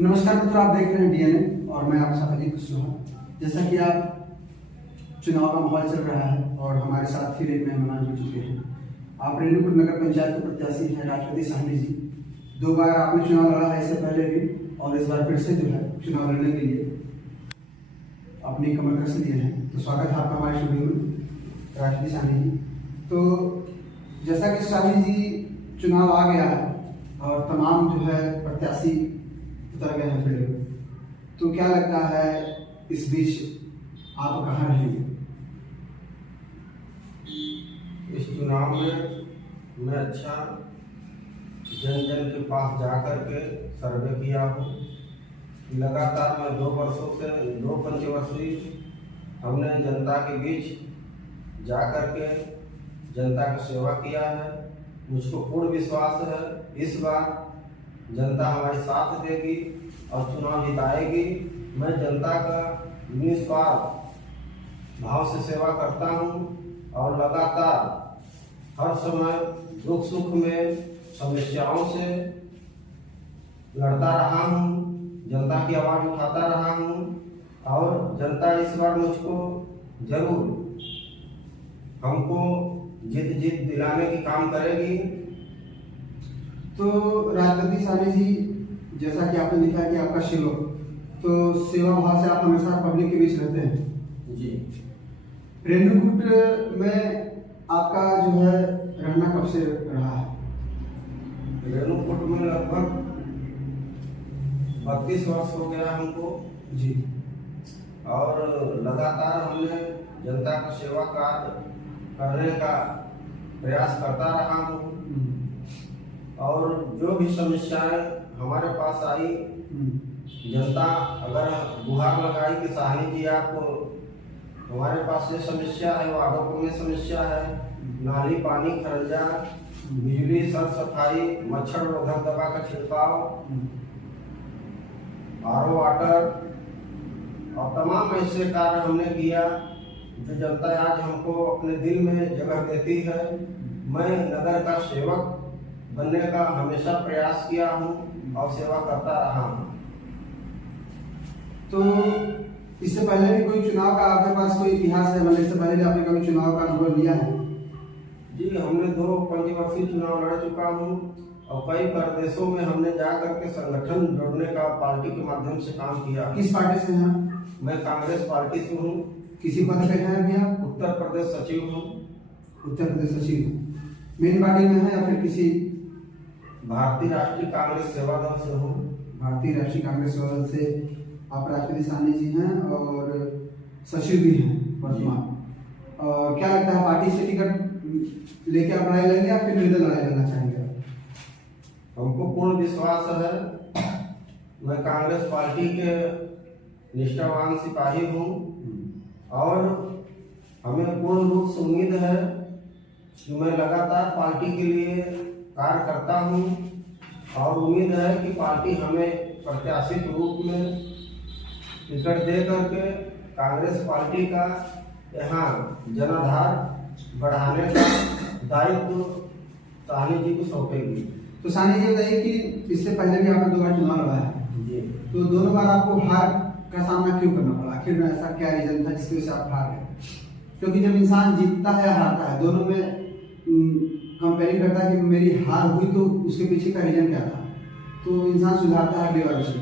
नमस्कार मित्रों, आप देख रहे हैं डीएनए और मैं आपका साथ अजीत कुशवाहा। जैसा कि आप चुनाव का माहौल चल रहा है और हमारे साथ फिर एक मेहमान जुड़ चुके हैं। आप रेणुकूट नगर पंचायत के प्रत्याशी हैं राष्ट्रपति साहनी जी। 2 बार आपने चुनाव लड़ा है, इससे पहले भी, और इस बार फिर से जो है चुनाव लड़ने के लिए अपनी कमर कस दिए हैं। तो स्वागत है आपका हमारे स्टूडियो में राष्ट्रपति साहनी जी। तो जैसा कि साहनी जी चुनाव आ गया है और तमाम जो है प्रत्याशी उतर गए हैं फील्ड में, तो क्या लगता है इस बीच आप कहाँ रहेंगे? इस चुनाव में मैं अच्छा जन जन के पास जाकर के सर्वे किया हूँ। लगातार मैं 2 वर्षों से 2 पंचवर्षीय हमने जनता के बीच जाकर के जनता की सेवा किया है। मुझको पूर्ण विश्वास है इस बार जनता हमारे साथ देगी और चुनाव जिताएगी। मैं जनता का निस्वार्थ भाव से सेवा करता हूँ और लगातार हर समय दुख सुख में समस्याओं से लड़ता रहा हूँ, जनता की आवाज़ उठाता रहा हूँ और जनता इस बार मुझको जरूर हमको जीत दिलाने की काम करेगी। तो राष्ट्रपति साहनी जी, जैसा कि आपने लिखा है कि आपका सेवक, तो सेवा भाव से आप हमेशा पब्लिक के बीच रहते हैं जी। रेणुकूट में आपका जो है रहना कब से रहा है? रेणुकूट में लगभग 32 वर्ष हो गया हमको जी। और लगातार हमने जनता का सेवा कार्य करने का प्रयास करता रहा हूँ और जो भी समस्याएं हमारे पास आई, जनता अगर गुहार लगाई कि साहनी जी आपको हमारे पास ये समस्या है, वाघोपुर में समस्या है, नाली पानी खर्चा, बिजली साफ सफाई, मच्छर रोधक दवा का छिड़काव, आरओ वाटर और तमाम ऐसे कार्य हमने किया जो जनता आज हमको अपने दिल में जगह देती है। मैं नगर का सेवक बनने का हमेशा प्रयास किया हूँ और सेवा करता रहा हूँ। तो इससे पहले भी कोई चुनाव का आपके पास कोई इतिहास है? मतलब इससे पहले भी आपने कभी चुनाव का अनुभव लिया है? जी, हमने 2 पंचवर्षीय चुनाव लड़ चुका हूँ और कई प्रदेशों में हमने जा करके संगठन जोड़ने का पार्टी के माध्यम से काम किया। किस पार्टी से हैं? मैं कांग्रेस पार्टी से हूँ। किसी पद पे हैं अभी आप? उत्तर प्रदेश सचिव हूँ। उत्तर प्रदेश सचिव मेन पार्टी में है या फिर किसी? भारतीय राष्ट्रीय कांग्रेस सेवा दल से हूँ। भारतीय राष्ट्रीय कांग्रेस सेवा दल से आप राष्ट्रपति साहनी जी हैं और सचिव भी हैं वर्तमान। और क्या लगता है पार्टी से टिकट लेके आप लड़ाई लड़ेंगे या फिर निर्दल लड़ाई लड़ना चाहेंगे? हमको पूर्ण विश्वास है, मैं कांग्रेस पार्टी के निष्ठावान सिपाही हूँ और हमें पूर्ण रूप से उम्मीद है कि मैं लगातार पार्टी के लिए कार्य करता हूँ और उम्मीद है कि पार्टी हमें प्रत्याशी के रूप में टिकट दे करके कांग्रेस पार्टी का यहाँ जनाधार बढ़ाने का दायित्व साहनी जी को सौंपेगी। तो साहनी जी बताइए कि इससे पहले भी आपने 2 बार चुनाव लड़ा है जी, तो दोनों बार आपको हार का सामना क्यों करना पड़ा? आखिर में ऐसा क्या रीजन था जिसकी वजह से आप हार गए? क्योंकि जब इंसान जीतता है या हारता है, दोनों में कंपेयरिंग करता है कि मेरी हार हुई तो उसके पीछे का रीजन क्या था, तो इंसान सुधारता है अगली बार उसे।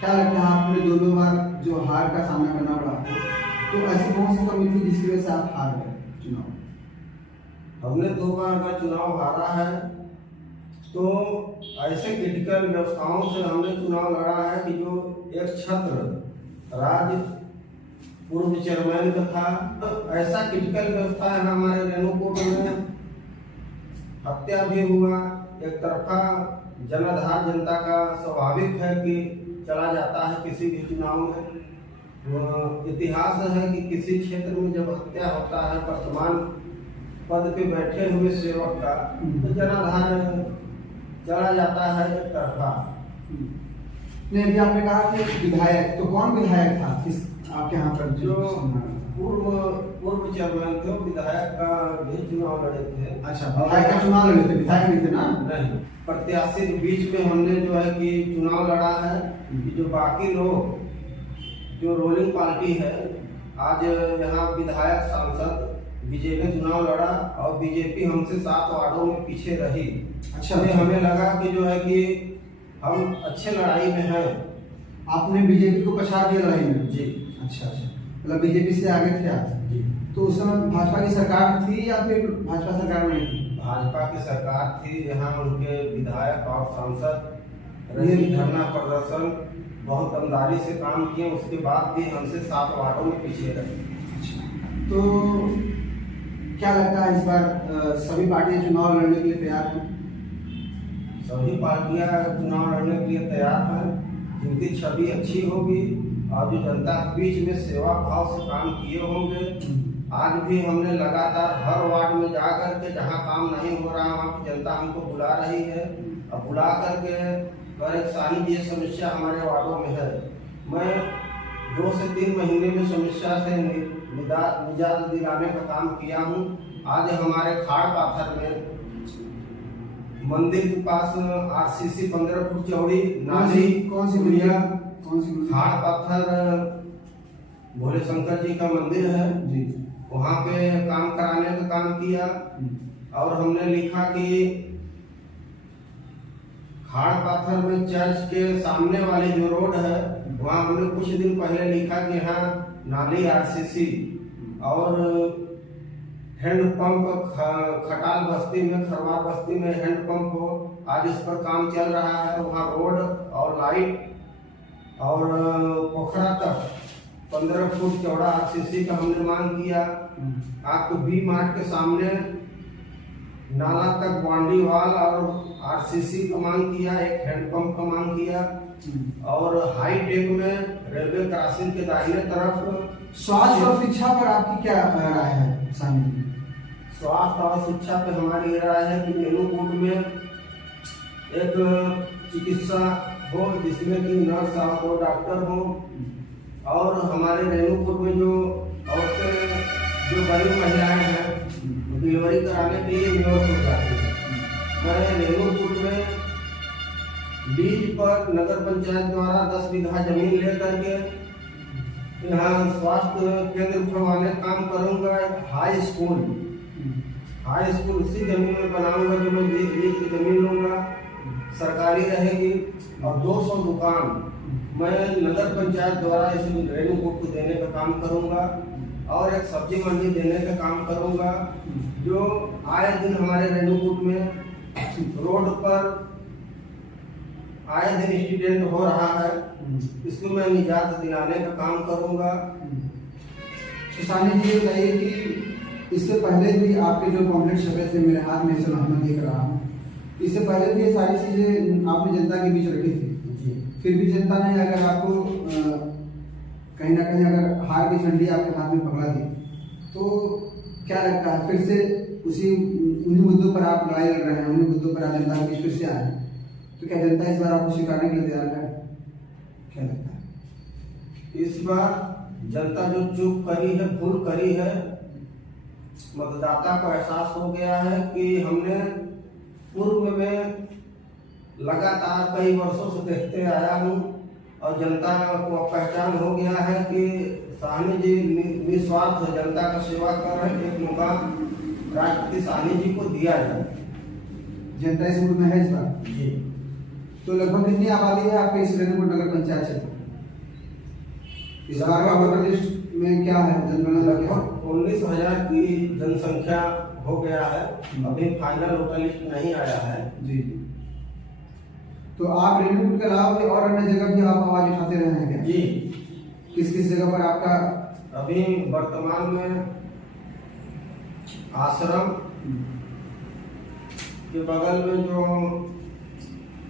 क्या लगता है आपने 2 बार जो हार का सामना करना पड़ा, तो ऐसी कौन सी कमी थी जिसकी वजह से आप हार गए चुनाव? हमने 2 बार का चुनाव हारा है तो ऐसे क्रिटिकल व्यवस्थाओं से हमने चुनाव लड़ा है कि जो एक छत्र राज्य पूर्व चेयरमैन का था, तो ऐसा क्रिटिकल व्यवस्था है हमारे रेणुकूट में। हत्या भी हुआ, एक तरफा जनाधार जनता का स्वाभाविक है कि चला जाता है किसी भी चुनाव में। इतिहास है कि किसी क्षेत्र में जब हत्या होता है वर्तमान पद पे बैठे हुए सेवक का, तो जनाधार चला जाता है एक तरफा। नहीं, अभी आपने कहा कि विधायक, तो कौन विधायक था इस आपके यहाँ पर जो पूर्व पूर्व चेयरमैन थे, विधायक का भी चुनाव लड़े थे। अच्छा, विधायक का चुनाव लड़े थे, विधायक नहीं थे ना? नहीं, प्रत्याशी के बीच में हमने जो है कि चुनाव लड़ा है कि जो बाकी लोग जो रोलिंग पार्टी है, आज यहाँ विधायक सांसद बीजेपी चुनाव लड़ा और बीजेपी हमसे 7 वार्डों में पीछे रही। अच्छा, तो हमें लगा कि जो है कि हम अच्छे लड़ाई में हैं। आपने बीजेपी को पछाड़ दिया लड़ाई में? जी। अच्छा, मतलब बीजेपी से आगे थे आप? जी। तो उस समय भाजपा की सरकार थी या फिर भाजपा सरकार में थी? भाजपा की सरकार थी, यहाँ उनके विधायक और सांसद रहे, धरना प्रदर्शन बहुत दमदारी से काम किए, उसके बाद भी हमसे 7 वार्डों में पीछे रहे। तो क्या लगता है इस बार सभी पार्टियां चुनाव लड़ने के लिए तैयार हैं? सभी पार्टियां चुनाव लड़ने के लिए तैयार हैं, जिनकी छवि अच्छी होगी और जो जनता के बीच में सेवा भाव से काम किए होंगे। आज भी हमने लगातार हर वार्ड में जा करके जहाँ काम नहीं हो रहा वहाँ की जनता हमको बुला रही है और बुला करके कह सानी ये समस्या हमारे वार्डों में है। मैं 2 से 3 महीने में समस्या से निजात दिलाने का काम किया हूँ। आज हमारे खाड़ पाथर में मंदिर के पास आरसीसी 15 फुट चौड़ी नाली, कौन सी गुड़िया? खाड़ पाथर भोले शंकर जी का मंदिर है जी, वहाँ पे काम कराने का काम किया। और हमने लिखा कि खाड़ पाथर में चर्च के सामने वाली जो रोड है वहाँ हमने कुछ दिन पहले लिखा कि यहाँ नाली आरसीसी और हैंडपंप खटाल बस्ती में, खरवार बस्ती में हैंडपंप हो। आज इस पर काम चल रहा है। वहाँ रोड और लाइट और पोखरा तक 15 फुट चौड़ा आरसीसी का हमने मांग किया। आपको बी मार्ट के सामने नाला तक बाउंड्री वाल और आरसीसी का मांग किया, एक हैंडपंप का मांग किया। और हाई टेक में रेलवे क्रॉसिंग के दाहिने तरफ स्वास्थ्य और शिक्षा पर आपकी क्या राय है? स्वास्थ्य और शिक्षा पे हमारी राय है कि रेणुकूट में एक चिकित्सा हो जिसमें कि नर्स और डॉक्टर हो। और हमारे रेणुकूट में जो औरतें, जो गरीब महिलाएं हैं, डिलीवरी कराने के लिए नियोग हो जाती है। मैं रेणुकूट में लीज पर नगर पंचायत द्वारा 10 बीघा जमीन लेकर के यहाँ स्वास्थ्य केंद्र खुलवाने का काम करूँगा। हाई स्कूल उसी जमीन में बनाऊंगा जो मैं लीज की जमीन लूँगा, सरकारी रहेगी। और 200 दुकान मैं नगर पंचायत द्वारा इस रेणुकूट को देने का काम करूँगा। और एक सब्जी मंडी देने का काम करूँगा। जो आए दिन हमारे रेणुकूट में रोड पर आए दिन एक्सीडेंट हो रहा है, इसको मैं निजात दिलाने का काम करूँगा। किसानी जी बताइए कि इससे पहले भी आपके जो पॉम्पलेट छपे थे मेरे हाथ में, इसे मैं देख रहा हूँ, इससे पहले भी ये सारी चीजें आपने जनता के बीच रखी थी। फिर भी जनता ने अगर आपको कहीं ना कहीं अगर हार की झंडी आपके हाथ में पकड़ा दी, तो क्या लगता है फिर से उन्हीं मुद्दों पर आप लड़ाई लड़ रहे हैं, उन्हीं मुद्दों पर आप जनता के बीच फिर से आए हैं, तो क्या जनता इस बार आपको स्वीकारने के लिए तैयार है? क्या लगता है इस बार जनता जो चूक करी है, भूल करी है, मतदाता को एहसास हो गया है कि हमने पूर्व में लगातार कई वर्षों से देखते आया हूँ और जनता को पहचान हो गया है कि साहनी जी निस्वार्थ जनता का सेवा कर रहे हैं। एक मौका राष्ट्रपति साहनी जी को दिया जाए। जनता इस मूड में है इस बार जी। तो लगभग कितनी आबादी है आपके इस रेणुकूट नगर पंचायत क्षेत्र? इस बार का वोटर लिस्ट में क्या है, जनगणना क्या है? 19,000 की जनसंख्या हो गया है। अभी फाइनल वोटर लिस्ट नहीं आया है। जी। तो आप रेणुकूट के अलावा भी और अन्य जगह भी आप आवाज उठाते रहे हैं क्या? जी। किस किस जगह पर आपका? अभी वर्तमान में आश्रम के बगल में जो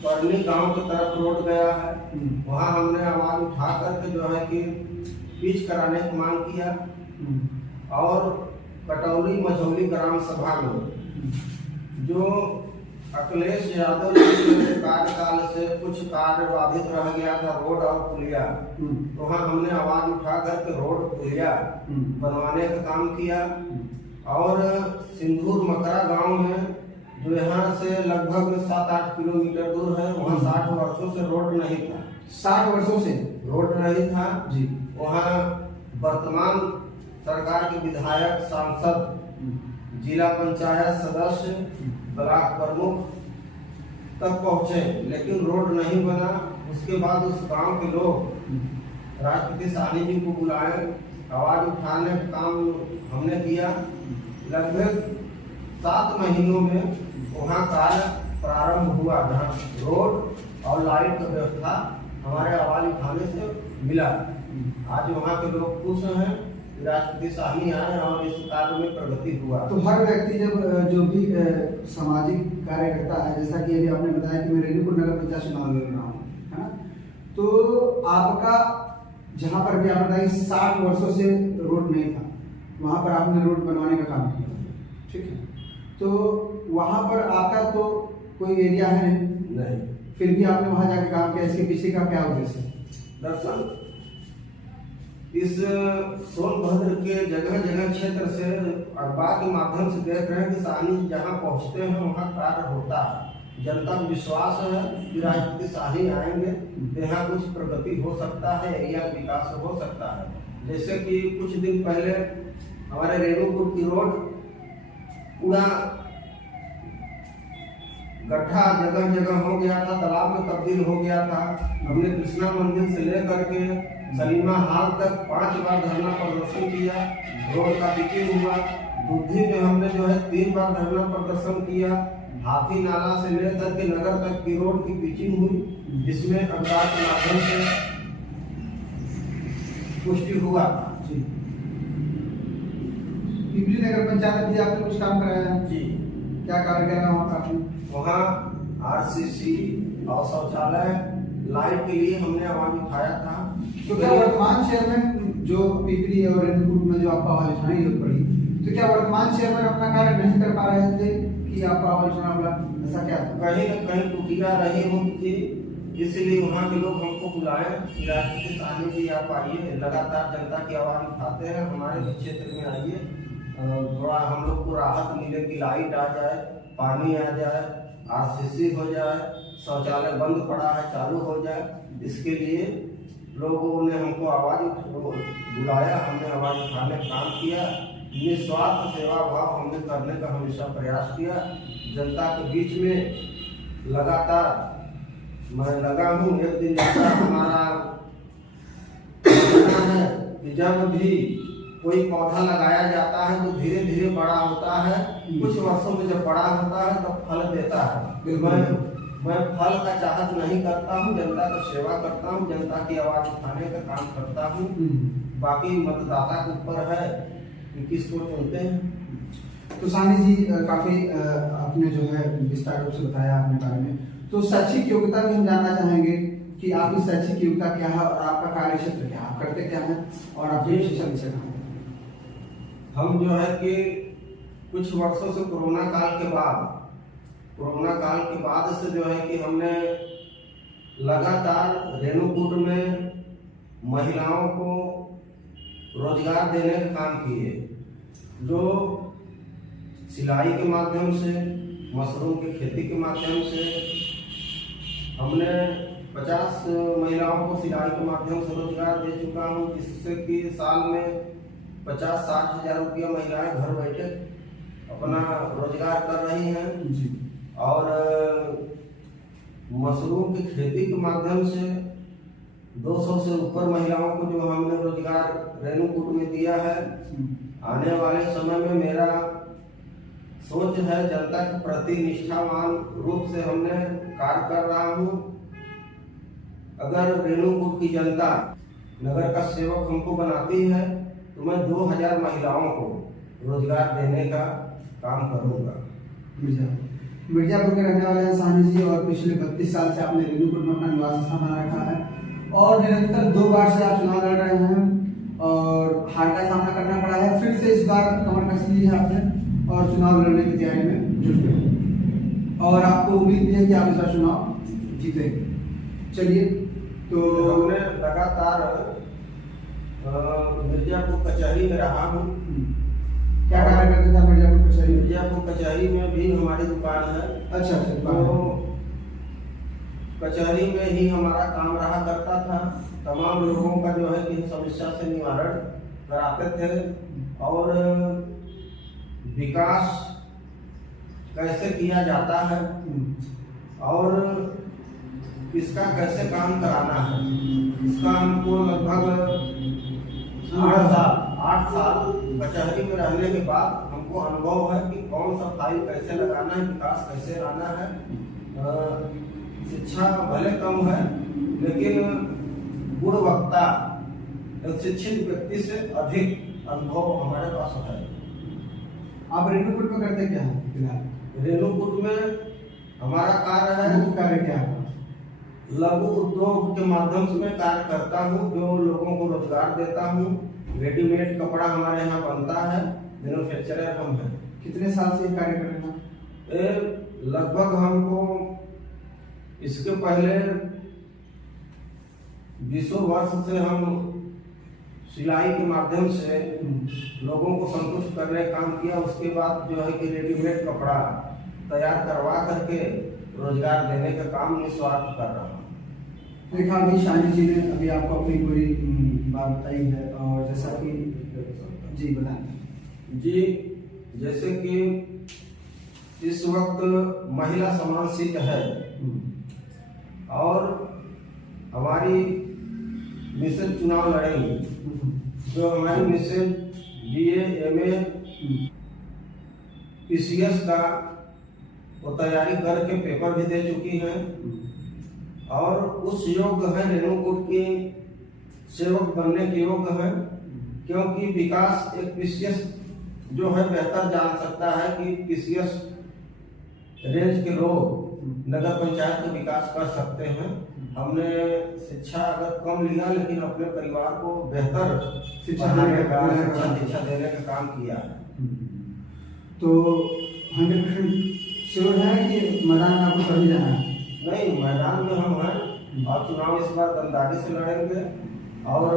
परनी गांव की तरफ रोड गया है, वहाँ हमने आवाज उठा करके जो है कि पिच कराने की मांग किया। और कटौली मझौली ग्राम सभा में जो अखिलेश यादव जी के कार्यकाल से कुछ कार्य बाधित रह गया था, रोड और पुलिया। तो वहाँ हमने आवाज उठाकर के रोड पुलिया बनवाने का काम किया। और सिंदूर मकरा गांव में, जो यहाँ से लगभग 7-8 किलोमीटर दूर है, वहाँ 60 वर्षों से रोड नहीं था। 60 वर्षों से रोड नहीं था जी। वहाँ वर्तमान सरकार के विधायक, सांसद, जिला पंचायत सदस्य, ब्लॉक प्रमुख तक पहुंचे, लेकिन रोड नहीं बना। उसके बाद उस गांव के लोग राष्ट्रपति साहनी जी को बुलाए, आवाज उठाने का काम हमने किया। लगभग 7 महीनों में वहाँ कार्य प्रारंभ हुआ, जहाँ रोड और लाइट का व्यवस्था हमारे आवाज उठाने से मिला। आज वहाँ के लोग खुश हैं, राष्ट्रपति साहनी आए और इस कार्य में प्रगति हुआ। तो हर व्यक्ति जब जो भी सामाजिक कार्य करता है, जैसा कि अभी आपने बताया कि मैं रेणुकूट नगर पंचायत चुनाव लड़ रहा हूँ, है ना, तो आपका जहाँ पर भी आपने बताया 60 वर्षों से रोड नहीं था, वहाँ पर आपने रोड बनवाने का काम किया, ठीक है। तो वहाँ पर आपका तो कोई एरिया है नहीं, फिर भी आपने वहाँ जाके काम किया, इसके पीछे का क्या उद्देश्य है? दरअसल इस सोनभद्र के जगह जगह क्षेत्र से अखबार के माध्यम से देख रहे हैं कि साहनी जहाँ पहुँचते हैं वहाँ कार्य होता है। जनता को विश्वास है कि राष्ट्रपति साहनी आएंगे तो यहाँ कुछ प्रगति हो सकता है, एरिया विकास हो सकता है। जैसे कि कुछ दिन पहले हमारे रेणुकूट की रोड पूरा गड्ढा जगह जगह हो गया था, तालाब में तब्दील हो गया था। हमने कृष्णा मंदिर से लेकर के सलीमा हाल तक 5 बार धरना प्रदर्शन किया, रोड का पिचिंग हुआ। बुद्धि में हमने जो है 3 बार धरना प्रदर्शन किया। हाथी नाला से लेकर के नगर तक की रोड की पिचिंग हुई, जिसमें अखबार के माध्यम से पुष्टि हुआ। पिपली नगर पंचायत भी आपने कुछ काम कराया है जी। क्या कार्य कराया वहाँ का आपने? वहाँ आरसीसी और शौचालय, लाइट के लिए हमने आवाज उठाया था। तो क्या वर्तमान चेयरमैन जो पिपली और रेणुकूट में जो आपको आवाज उठाने की जरूरत पड़ी, तो क्या वर्तमान चेयरमैन अपना कार्य नहीं कर पा रहे थे कि आपको आवाज उठाना पड़ा? ऐसा क्या था? कहीं न कहीं कुटिया रही होती, इसलिए वहाँ के लोग हमको बुलाए कि राष्ट्रपति साहनी जी आप आइए, लगातार जनता की आवाज उठाते हैं, हमारे क्षेत्र में आइए, थोड़ा हम लोग को राहत मिले कि लाइट आ जाए, पानी आ जाए, आरसीसी हो जाए, शौचालय बंद पड़ा है चालू हो जाए। इसके लिए लोगों ने हमको आवाज बुलाया, हमने आवाज उठाने का काम किया। निस्वार्थ सेवा भाव हमने करने का हमेशा प्रयास किया। जनता के बीच में लगातार मैं लगा हूँ। एक दिन ऐसा हमारा है कि जब भी कोई पौधा लगाया जाता है तो धीरे धीरे बड़ा होता है, कुछ वर्षों में जब बड़ा होता है तब फल देता है। मैं फल का चाहत नहीं करता हूँ, जनता की सेवा करता हूँ, जनता की आवाज उठाने का काम करता हूँ। बाकी मतदाता के ऊपर है कि किसको चुनते हैं। तो साहनी जी काफी आपने जो है विस्तार रूप से बताया अपने बारे में। तो शैक्षिक योग्यता भी हम जानना चाहेंगे कि आपकी शैक्षिक योग्यता क्या है और आपका कार्य क्षेत्र क्या है, आप करते क्या हैं और आपके शिक्षा विषय कहाँ है? हम जो है कि कुछ वर्षों से कोरोना काल के बाद से जो है कि हमने लगातार रेणुकूट में महिलाओं को रोजगार देने का काम किए, जो सिलाई के माध्यम से, मशरूम की खेती के माध्यम से हमने 50 महिलाओं को सिलाई के माध्यम से रोजगार दे चुका हूँ, जिससे कि साल में 50-60 हजार रुपया महिलाएं घर बैठे अपना रोजगार कर रही हैं जी। और मशरूम की खेती के माध्यम से 200 से ऊपर महिलाओं को जो हमने रोजगार रेणुकूट में दिया है। आने वाले समय में मेरा सोच है जनता के प्रति निष्ठावान रूप से हमने कार्य कर रहा हूँ। अगर रेणुकूट की जनता नगर का सेवक हमको बनाती है तो मैं 2000 महिलाओं को रोजगार देने का काम करूंगा। मिर्जापुर के रहने वाले हैं साहनी जी और पिछले 32 साल से आपने रेणुकूट में अपना निवास स्थान बना रखा है और निरंतर 2 बार से आप चुनाव लड़ रहे हैं और हार का सामना करना पड़ा है। फिर से इस बार कमर कस ली है आपने और चुनाव लड़ने की तैयारी में जुट गए और आपको उम्मीद भी है कि आप इस बार चुनाव जीतेंगे। चलिए, तो हमने लगातार मिर्जापुर कचहरी में रहा हूँ। क्या कार्य करते थे आप मिर्जापुर कचहरी में? मिर्जापुर कचहरी में भी हमारी दुकान है। अच्छा अच्छा, दुकान तो है। कचहरी में ही हमारा काम रहा करता था। तमाम लोगों का जो है कि समस्या से निवारण कराते थे और विकास कैसे किया जाता है और इसका कैसे काम कराना है, इसका हमको लगभग 8 साल कचहरी में रहने के बाद हमको अनुभव है कि कौन सा फाइल कैसे लगाना है, विकास कैसे लाना है। शिक्षा भले कम है लेकिन गुणवत्ता शिक्षित व्यक्ति से अधिक अनुभव हमारे पास है। आप रेणुकूट में करते क्या है फिलहाल? रेणुकूट में हमारा कार्य है, मुख्य कार्य क्या है? लघु उद्योग के माध्यम से मैं कार्य करता हूँ, जो लोगों को रोजगार देता हूँ। रेडीमेड कपड़ा हमारे यहाँ बनता है, मैन्युफैक्चरर हम हैं। कितने साल से ये कार्य कर रहे हैं? लगभग हमको इसके पहले 20 वर्ष से हम सिलाई के माध्यम से लोगों को संतुष्ट करने का काम किया। उसके बाद जो है कि रेडीमेड कपड़ा तैयार करवा करके रोजगार देने का काम निस्वार्थ कर रहा हूँ। देखा अभी शानी जी ने अभी आपको अपनी पूरी बात बताई है, और जैसा कि जी बताएं। जी, जैसे कि इस वक्त महिला समान सीट है और हमारी मिसेज चुनाव लड़ेंगी। जो हमारी मिसेज BA MA PCS का वो तैयारी करके पेपर भी दे चुकी हैं और उस योग्य है, रेणुकूट की सेवक बनने के योग्य है। क्योंकि विकास एक PCS जो है बेहतर जान सकता है कि PCS रेंज के लोग नगर पंचायत का विकास कर सकते हैं। हमने शिक्षा अगर कम लिया लेकिन अपने परिवार को बेहतर शिक्षा देने का काम किया है। तो 100% श्योर है कि मैदान में आपको कभी जाना है? नहीं, मैदान में हम हैं और चुनाव इस बार दमदारी से लड़ेंगे और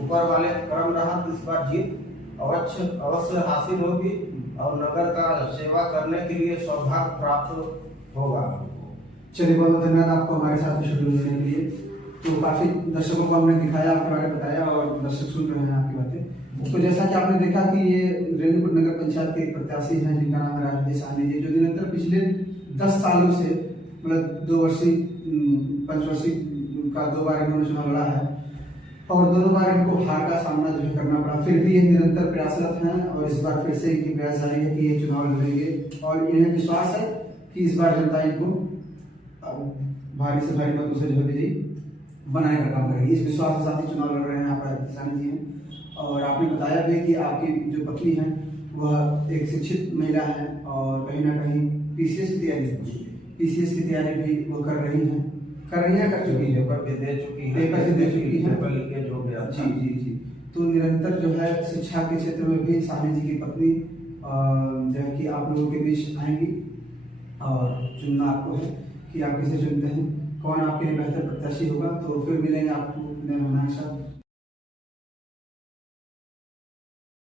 ऊपर वाले क्रम रहा तो इस बार जीत अवश्य हासिल होगी और नगर का सेवा करने के लिए सौभाग्य प्राप्त होगा। चलिए, बहुत बहुत धन्यवाद आपको हमारे साथ में शेड्यूल देने के लिए। तो काफी दर्शकों को हमने दिखाया, आपके बारे में बताया और दर्शक सुन रहे हैं आपकी बातें। तो जैसा कि आपने देखा कि ये रेणुकूट नगर पंचायत के एक प्रत्याशी हैं जिनका नाम है राजेश साहनी जी, जो निरंतर पिछले 10 सालों से मतलब 2 वर्षीय पंचवर्षीय का 2 बार इन्होंने चुनाव लड़ा है और दोनों बार इनको हार का सामना जो है करना पड़ा। फिर भी ये निरंतर प्रयासरत हैं और इस बार फिर से इनकी प्रयास जारी है कि ये चुनाव लड़ेंगे और इन्हें विश्वास है कि इस बार जनता इनको भारी से भारी मतों से जो है विजयी बनाने का काम करेगी। इस विश्वास के साथ ही चुनाव लड़ रहे हैं आप सानी जी हैं। और आपने बताया भी कि आपकी जो पत्नी है वह एक शिक्षित महिला है और कहीं ना कहीं PCS की तैयारी भी वो कर रही हैं कर चुकी है, पेपर दे चुकी है, पेपर लिखे जो गया। जी। तो निरंतर जो है शिक्षा के क्षेत्र में भी सानी जी की पत्नी जो है कि आप लोगों के बीच आएंगी और चुनना आपको है कि आप किसे चुनते हैं, कौन आपके लिए बेहतर प्रत्याशी होगा। तो फिर मिलेंगे आपको नए मेहमान के साथ।